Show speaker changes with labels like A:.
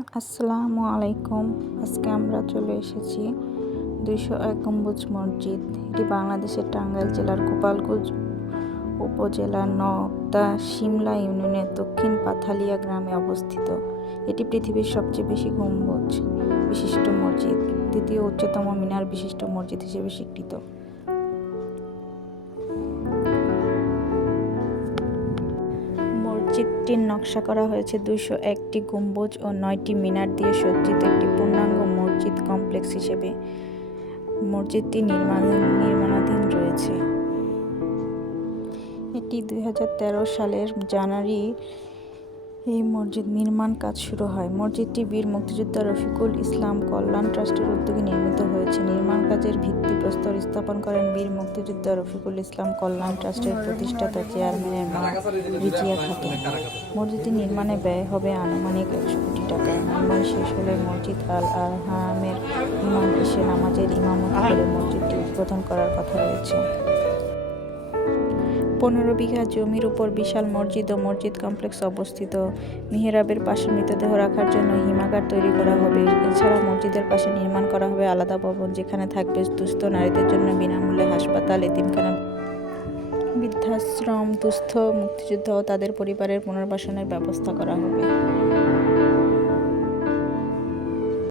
A: আসসালামু আলাইকুম আজকে আমরা চলে এসেছি দুইশো এক গম্বুজ মসজিদ। এটি বাংলাদেশের টাঙ্গাইল জেলার গোপালগঞ্জ উপজেলার নকদা সিমলা ইউনিয়নের দক্ষিণ পাথালিয়া গ্রামে অবস্থিত। এটি পৃথিবীর সবচেয়ে বেশি গম্বুজ বিশিষ্ট মসজিদ, দ্বিতীয় উচ্চতম মিনার বিশিষ্ট মসজিদ হিসেবে স্বীকৃত। মসজিদটির নকশা করা হয়েছে দুইশো একটি গম্বুজ ও নয়টি মিনার দিয়ে সজ্জিত একটি পূর্ণাঙ্গ মসজিদ কমপ্লেক্স হিসেবে মসজিদটি নির্মাণ, নির্মাণাধীন রয়েছে। এটি দুই হাজার তেরো সালের জানুয়ারি এই মসজিদ নির্মাণ কাজ শুরু হয়। মসজিদটি বীর মুক্তিযোদ্ধা রফিকুল ইসলাম কল্যাণ ট্রাস্টের উদ্যোগে নির্মিত হয়েছে। নির্মাণ কাজের ভিত্তিপ্রস্তর স্থাপন করেন বীর মুক্তিযোদ্ধা রফিকুল ইসলাম কল্যাণ ট্রাস্টের প্রতিষ্ঠাতা চেয়ারম্যানের মা রিজিয়া খাতুন। মসজিদটি নির্মাণে ব্যয় হবে আনুমানিক একশো কোটি টাকা। নির্মাণ শেষ হলে মসজিদ আল আরহামের ইমাম এসে নামাজের ইমামত করে মসজিদটি উদ্বোধন করার কথা রয়েছে। পনেরো বিঘা জমির উপর বিশাল মসজিদ ও মসজিদ কমপ্লেক্স অবস্থিত। মিহেরাবের পাশে মৃতদেহ রাখার জন্য হিমাগার তৈরি করা হবে। এছাড়া মসজিদের পাশে নির্মাণ করা হবে আলাদা ভবন যেখানে থাকবে দুস্থ নারীদের জন্য বিনামূল্যে হাসপাতাল, এতিমখানা, বৃদ্ধাশ্রম, দুস্থ মুক্তিযুদ্ধ ও তাদের পরিবারের পুনর্বাসনের ব্যবস্থা করা হবে।